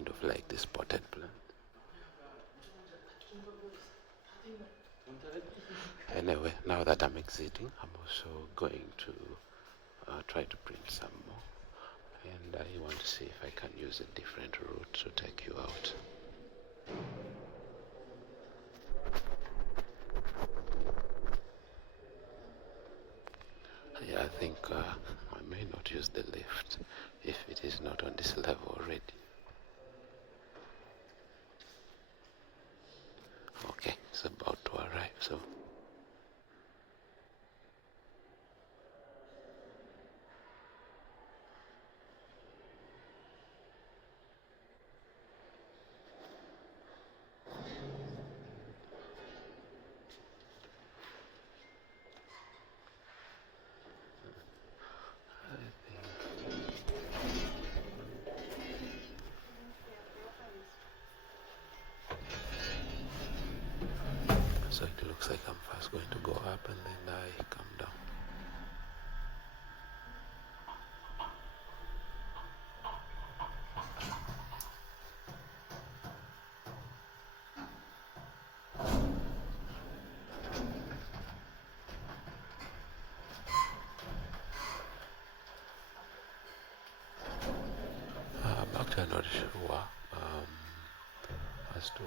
kind of like this potted plant. Anyway, now that I'm exiting, I'm also going to try to print some more, and I want to see if I can use a different route to take you out. Yeah, I think I may not use the lift if it is not on this level already. Okay, it's about to arrive, so so it looks like I'm first going to go up and then I come down. I'm actually not sure as to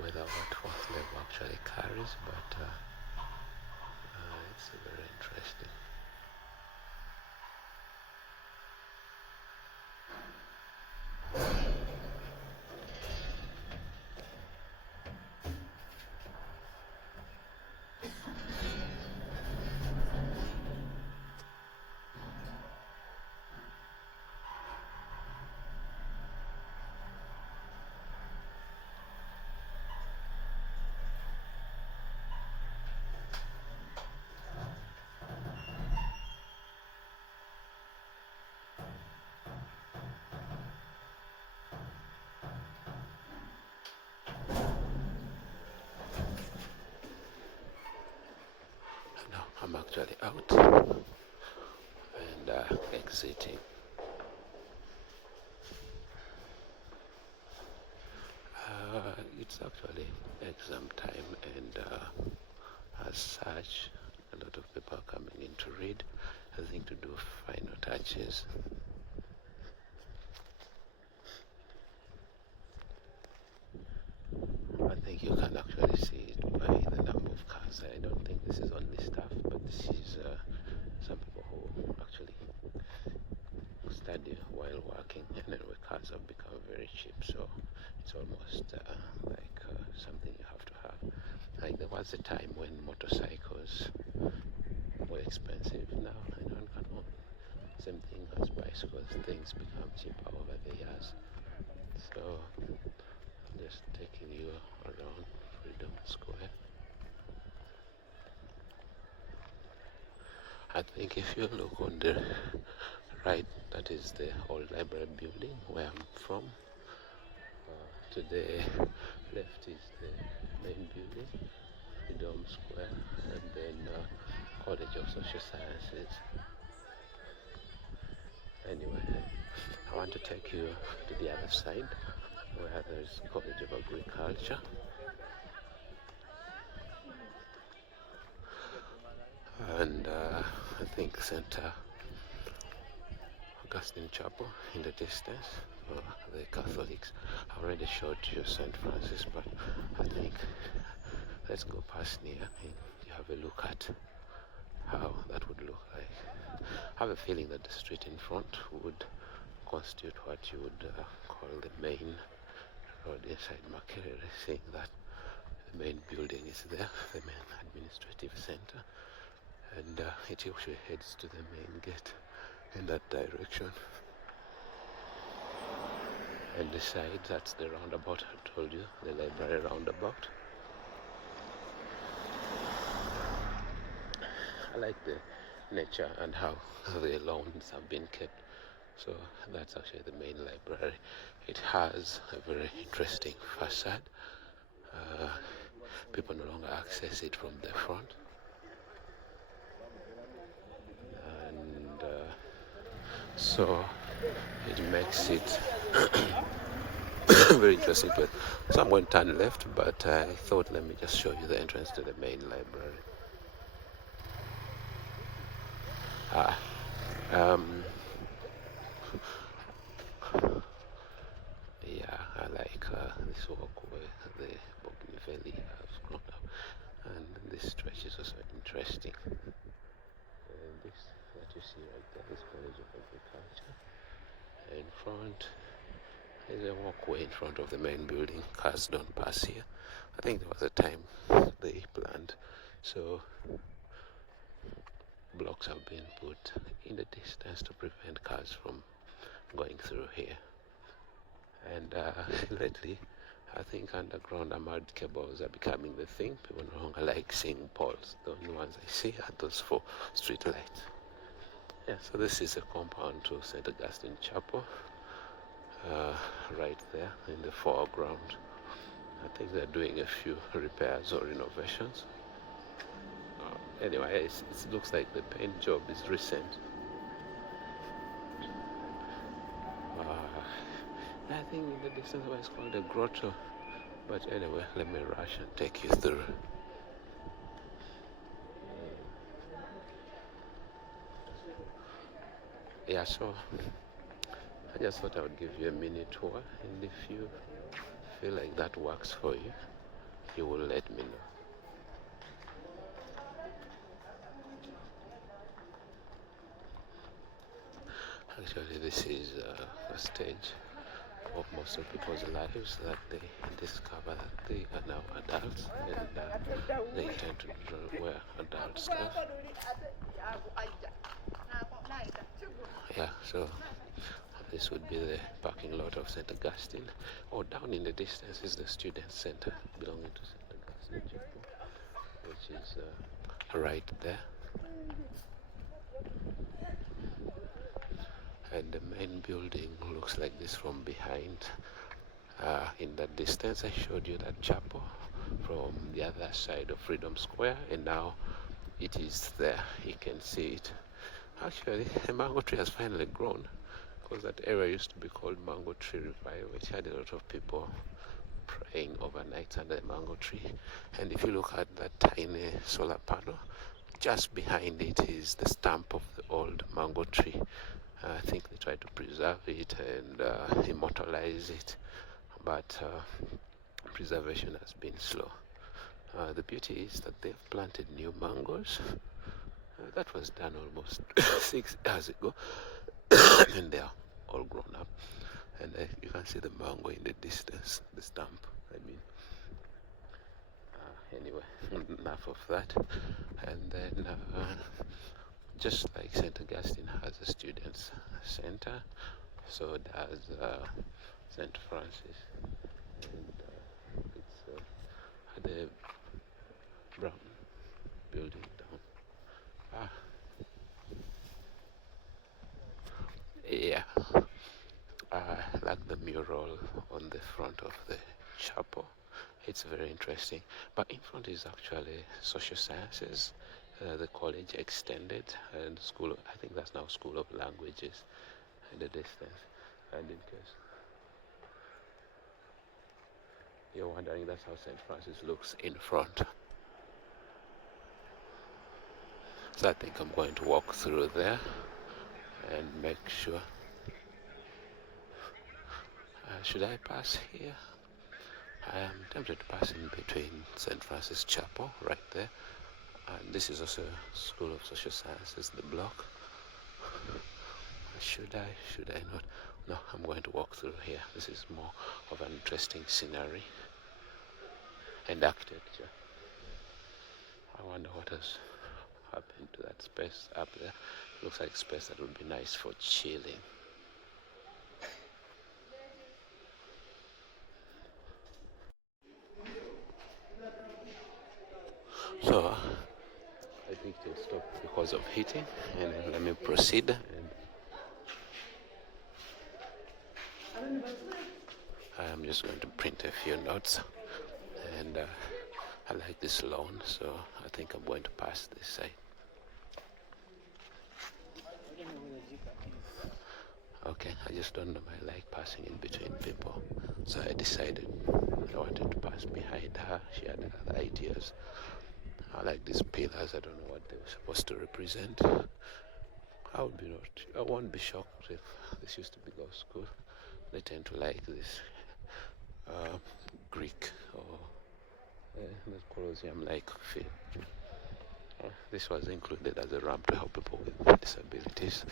whether what fourth level actually carries, but it's very interesting. Now I'm actually out and exiting. It's actually exam time, and as such, a lot of people are coming in to read, I think to do final touches. I think you can actually see it by the number of cars. I don't think this is only staff, but this is some people who actually study while working, and anyway, cars have become very cheap, so it's almost like something you have to have. Like there was a time when motorcycles were expensive. Now anyone can own. Same thing as bicycles. Things become cheaper over the years. So I'm just taking you around Freedom Square. I think if you look on the right, that is the old library building where I'm from. To the left is the main building, Freedom Square, and then College of Social Sciences. Anyway, I want to take you to the other side where there's College of Agriculture. And I think St. Augustine Chapel in the distance for the Catholics. I already showed you St. Francis, but I think let's go past near and you have a look at how that would look like. I have a feeling that the street in front would constitute what you would call the main road inside Makerere, seeing that the main building is there, the main administrative center, and it usually heads to the main gate in that direction. And the side, that's the roundabout I told you, the library roundabout. I like the nature and how the lawns have been kept. So that's actually the main library. It has a very interesting facade. People no longer access it from the front. And so it makes it Very interesting place. So I'm going to turn left, but I thought let me just show you the entrance to the main library. Ah, um, yeah, I like this walkway, the Bougainvillea has grown up, and this stretch is also interesting. And this that you see right there is College of Agriculture. In front is a walkway in front of the main building. Cars don't pass here. I think there was a time they planned, so blocks have been put in the distance to prevent cars from going through here. And lately, I think underground armored cables are becoming the thing. People no longer like seeing poles. The only ones I see are those for street lights. Yeah, so this is a compound to St. Augustine Chapel, right there in the foreground. I think they're doing a few repairs or renovations. Anyway, it looks like the paint job is recent. I think in the distance it's called a grotto. But anyway, let me rush and take you through. Yeah, so I just thought I would give you a mini tour, and if you feel like that works for you, you will let me know. Actually, this is a stage of most of people's lives that they discover that they are now adults and they tend to wear adult stuff. Yeah, so this would be the parking lot of St. Augustine. Or down in the distance is the student center belonging to St. Augustine Chapel, which is right there. And the main building looks like this from behind. In that distance, I showed you that chapel from the other side of Freedom Square, and now it is there. You can see it. Actually, a mango tree has finally grown, because that area used to be called Mango Tree Revival, which had a lot of people praying overnight under a mango tree. And if you look at that tiny solar panel, just behind it is the stump of the old mango tree. I think they tried to preserve it and immortalize it, but preservation has been slow. The beauty is that they've planted new mangoes. That was done almost 6 years ago, and they are all grown up. And you can see the mango in the distance, the stump, I mean. Anyway, enough of that. And then, just like St. Augustine has a students' center, so does St. Francis. And it's at the brown building down. Ah, yeah. I like the mural on the front of the chapel. It's very interesting. But in front is actually social sciences, the college extended, and school. I think that's now School of Languages in the distance. And in case you're wondering, that's how St. Francis looks in front. So I think I'm going to walk through there and make sure. Should I pass here? I am tempted to pass in between St. Francis Chapel, right there. And this is also School of Social Sciences, the block. Should I not? No, I'm going to walk through here. This is more of an interesting scenery and architecture. I wonder what has happened to that space up there. Looks like space that would be nice for chilling. So I think it stopped because of heating, and let me proceed. And I'm just going to print a few notes, and I like this lawn, so I think I'm going to pass this side. Okay, I just don't know. I like passing in between people. So I decided I wanted to pass behind her. She had other ideas. I like these pillars. I don't know what they were supposed to represent. I won't be shocked if this used to be law school. They tend to like this uh, Greek or the Colosseum-like feel. This was included as a ramp to help people with disabilities,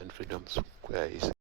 and Freedom Square is